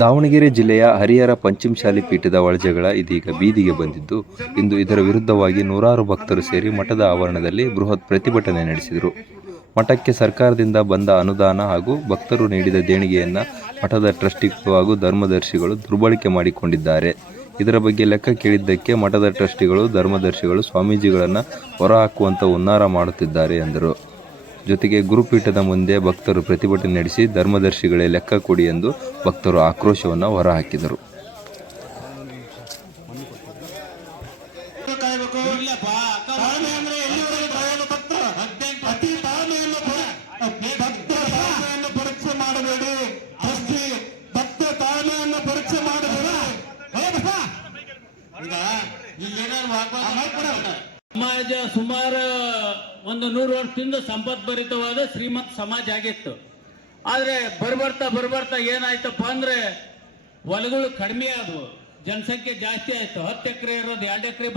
ದಾವಣಗೆರೆ ಜಿಲ್ಲೆಯ ಹರಿಹರ ಪಂಚಮಸಾಲಿ ಪೀಠದ ಒಳಜಗಳ ಇದೀಗ ಬೀದಿಗೆ ಬಂದಿದ್ದು, ಇಂದು ಇದರ ವಿರುದ್ಧವಾಗಿ ನೂರಾರು ಭಕ್ತರು ಸೇರಿ ಮಠದ ಆವರಣದಲ್ಲಿ ಬೃಹತ್ ಪ್ರತಿಭಟನೆ ನಡೆಸಿದರು. ಮಠಕ್ಕೆ ಸರ್ಕಾರದಿಂದ ಬಂದ ಅನುದಾನ ಹಾಗೂ ಭಕ್ತರು ನೀಡಿದ ದೇಣಿಗೆಯನ್ನು ಮಠದ ಟ್ರಸ್ಟಿಗಳು ಹಾಗೂ ಧರ್ಮದರ್ಶಿಗಳು ದುರ್ಬಳಕೆ ಮಾಡಿಕೊಂಡಿದ್ದಾರೆ. ಇದರ ಬಗ್ಗೆ ಲೆಕ್ಕ ಕೇಳಿದ್ದಕ್ಕೆ ಮಠದ ಟ್ರಸ್ಟಿಗಳು, ಧರ್ಮದರ್ಶಿಗಳು ಸ್ವಾಮೀಜಿಗಳನ್ನು ಹೊರಹಾಕುವಂತ ಹುನ್ನಾರ ಮಾಡುತ್ತಿದ್ದಾರೆ ಎಂದರು. ಜೊತೆಗೆ ಗುರುಪೀಠದ ಮುಂದೆ ಭಕ್ತರು ಪ್ರತಿಭಟನೆ ನಡೆಸಿ ಧರ್ಮದರ್ಶಿಗಳೇ ಲೆಕ್ಕ ಕೊಡಿ ಎಂದು ಭಕ್ತರು ಆಕ್ರೋಶವನ್ನು ಹೊರಹಾಕಿದರು. ಸಮಾಜ ಸುಮಾರು 100 ವರ್ಷದಿಂದ ಸಂಪದ್ಭರಿತವಾದ ಶ್ರೀಮಂತ ಸಮಾಜ ಆಗಿತ್ತು. ಆದ್ರೆ ಬರ್ಬರ್ತಾ ಏನಾಯ್ತಪ್ಪ ಅಂದ್ರೆ ಹೊಲಗಳು ಕಡಿಮೆ ಆದವು, ಜನಸಂಖ್ಯೆ ಜಾಸ್ತಿ ಆಯ್ತು. 10 ಎಕರೆ ಇರೋದು 2 ಎಕರೆ